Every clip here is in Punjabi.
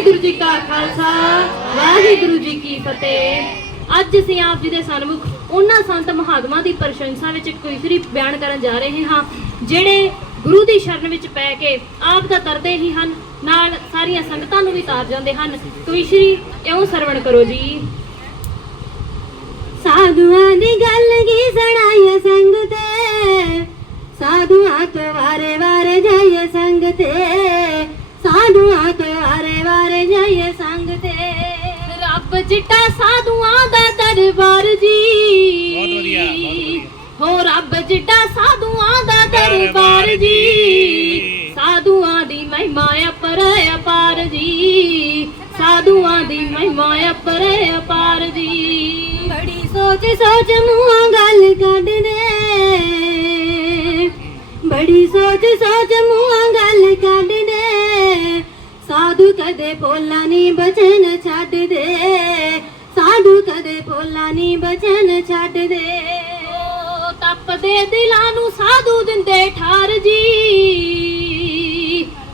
ਵਾਹਿਗੁਰੂ ਜੀ ਕਾ ਖਾਲਸਾ, ਵਾਹਿਗੁਰੂ ਜੀ ਕੀ ਫਤਿਹ। ਅੱਜ ਅਸੀਂ ਆਪ ਜੀ ਦੇ ਸਨਮੁਖ ਉਹਨਾਂ ਸੰਤ ਮਹਾਤਮਾ ਦੀ ਪ੍ਰਸ਼ੰਸਾ ਵਿੱਚ ਕਵਿਤਰੀ ਬਿਆਨ ਕਰਨ ਜਾ ਰਹੇ ਹਾਂ, ਜਿਹੜੇ ਗੁਰੂ ਦੀ ਸ਼ਰਨ ਵਿੱਚ ਪੈ ਕੇ ਆਪ ਦਾ ਤਰਦੇ ਹੀ ਹਨ, ਨਾਲ ਸਾਰੀਆਂ ਸੰਗਤਾਂ ਨੂੰ ਵੀ ਤਾਰ ਜਾਂਦੇ ਹਨ। ਕਵਿਸ਼ਰੀ ਇਉਂ ਸਰਵਣ ਕਰੋ ਜੀ। ਸਾਧੂਆਂ ਦੀ ਗੱਲ ਰੱਬ ਚਿੱਟਾ ਸਾਧੂਆਂ ਦਾ ਦਰਬਾਰ ਜੀ। ਬਹੁਤ ਵਧੀਆ। ਹੋ ਰੱਬ ਚਿੱਟਾ ਸਾਧੂਆਂ ਦਾ ਦਰਬਾਰ ਜੀ। ਸਾਧੂਆਂ ਦੀ ਮਹਿਮਾ ਅਪਰ ਅਪਾਰ ਜੀ। ਸਾਧੂਆਂ ਦੀ ਮਹਿਮਾ ਅਪਰ ਅਪਾਰ ਜੀ। ਬੜੀ ਸੋਚ ਸੋਚ ਮੂੰਹਾਂ ਗੱਲ ਕੱਢਦੇ। ਬੜੀ ਸੋਚ ਸੋਚ ਮੂੰਹਾਂ ਗੱਲ ਕੱਢਦੇ। ਸਾਧੂ ਕਦੇ ਬੋਲਾ ਨਹੀਂ ਬਚਨ ਛੱਡ ਦੇ। ਸਾਧੂ ਕਦੇ ਬੋਲਾ ਨਹੀਂ ਬਚਨ ਛੱਡਦੇ ਓ ਤਪਦੇ ਦਿਲਾਂ ਨੂੰ ਸਾਧੂ ਦਿੰਦੇ ਠਾਰ ਜੀ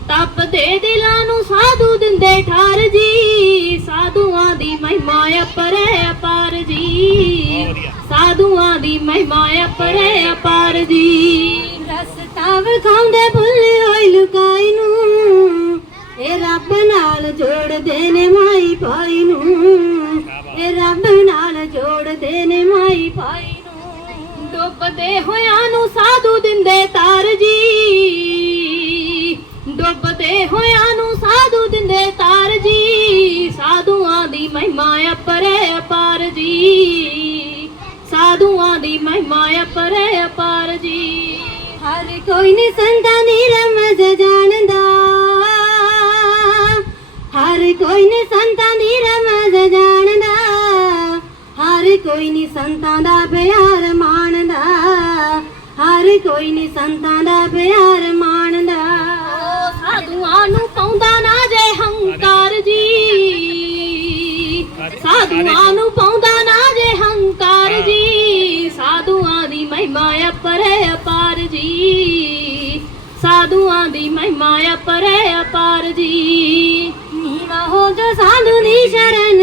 ਤਪਦੇ ਦਿਲਾਂ ਨੂੰ ਸਾਧੂ ਦਿੰਦੇ ਠਾਰ ਜੀ ਸਾਧੂਆਂ ਦੀ ਮਹਿਮਾ ਅਪਰ ਅਪਾਰ ਜੀ ਸਾਧੂਆਂ ਦੀ ਮਹਿਮਾ ਅਪਰ ਅਪਾਰ ਜੀ ਰਸਤਾ ਵਿਖਾਉਂਦੇ ਭੁੱਲੀ ਜੋੜਦੇ ਨੇ ਮਾਈ ਭਾਈ ਨੂੰ। ਡੁੱਬਦੇ ਹੋਇਆਂ ਨੂੰ ਸਾਧੂ ਦਿੰਦੇ ਤਾਰ ਜੀ ਡੁੱਬਦੇ ਹੋਇਆਂ ਨੂੰ ਸਾਧੂ ਦਿੰਦੇ ਤਾਰ ਜੀ ਸਾਧੂਆਂ ਦੀ ਮਹਿਮਾ ਅਪਰ ਅਪਾਰ ਜੀ ਸਾਧੂਆਂ ਦੀ ਮਹਿਮਾ ਅਪਰ ਅਪਾਰ ਜੀ ਹਰ ਕੋਈ ਨੀ ਸੰਤਾਂ ਦੀ ਰਮਜ਼ ਜਾਣਦਾ। ਹਰ ਕੋਈ ਨੀ ਸੰਤਾਂ ਦੀ ਰਮਜ਼ ਜਾਣਦਾ ਕੋਈ ਨੀ ਸੰਤਾਂ ਦਾ ਪਿਆਰ ਮਾਣਦਾ ਹਰ ਕੋਈ ਨੀ ਸੰਤਾਂ ਦਾ ਪਿਆਰ ਮਾਣਦਾ ਸਾਧੂਆਂ ਨੂੰ ਪਾਉਂਦਾ ਨਾ ਜੇ ਹੰਕਾਰ ਜੀ ਸਾਧੂਆਂ ਨੂੰ ਪਾਉਂਦਾ ਨਾ ਜੇ ਹੰਕਾਰ ਜੀ ਸਾਧੂਆਂ ਦੀ ਮਹਿਮਾ ਅਪਰ ਅਪਾਰ ਜੀ ਸਾਧੂਆਂ ਦੀ ਮਹਿਮਾ ਅਪਰ ਅਪਾਰ ਜੀ ਨੀਵਾ ਹੋ ਜੋ ਸਾਧੂ ਦੀ ਸ਼ਰਨ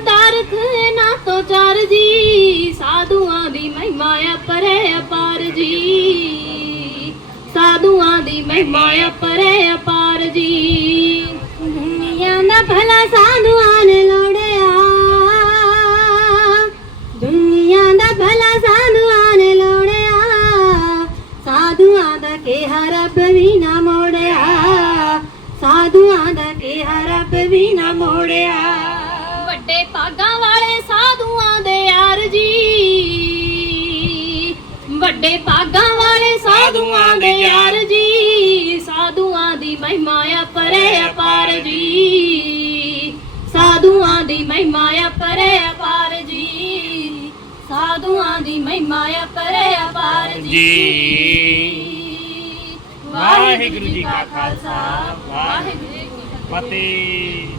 ਤਾਰਖ ਨਾ ਇਹਨਾਂ ਚਾਰ ਜੀ। ਸਾਧੂਆਂ ਦੀ ਮਹਿਮਾ ਅਪਰ ਅਪਾਰ ਜੀ। ਸਾਧੂਆਂ ਦੀ ਮਹਿਮਾ ਅਪਰ ਅਪਾਰ ਜੀ। ਦੁਨੀਆ ਦਾ ਭਲਾ ਸਾਧੂਆਂ ਨੇ ਲੋੜਿਆ। ਦੁਨੀਆ ਦਾ ਭਲਾ ਸਾਧੂਆਂ ਨੇ ਲੋੜਿਆ। ਸਾਧੂਆਂ ਦਾ ਕਿਹਾ ਰੱਬ ਵੀ ਨਾ ਮੋੜਿਆ। ਸਾਧੂਆਂ ਦਾ ਕੇ ਰੱਬ ਵੀ ਨਾ ਮੋੜਿਆ। ਭਾਗਾਂ ਵਾਲੇ ਸਾਧੂਆਂ ਦੇ ਯਾਰ ਜੀ ਵੱਡੇ ਭਾਗਾਂ ਵਾਲੇ ਸਾਧੂਆਂ ਦੇ ਯਾਰ ਜੀ ਸਾਧੂਆਂ ਦੀ ਮਹਿਮਾ ਅਪਰ ਅਪਾਰ ਜੀ ਸਾਧੂਆਂ ਦੀ ਮਹਿਮਾ ਅਪਰ ਅਪਾਰ ਜੀ ਸਾਧੂਆਂ ਦੀ ਮਹਿਮਾ ਅਪਰ ਅਪਾਰ ਜੀ ਜੀ ਵਾਹਿਗੁਰੂ ਜੀ ਕਾ ਖਾਲਸਾ ਵਾਹਿਗੁਰੂ ਜੀ ਕੀ ਫਤਿਹ।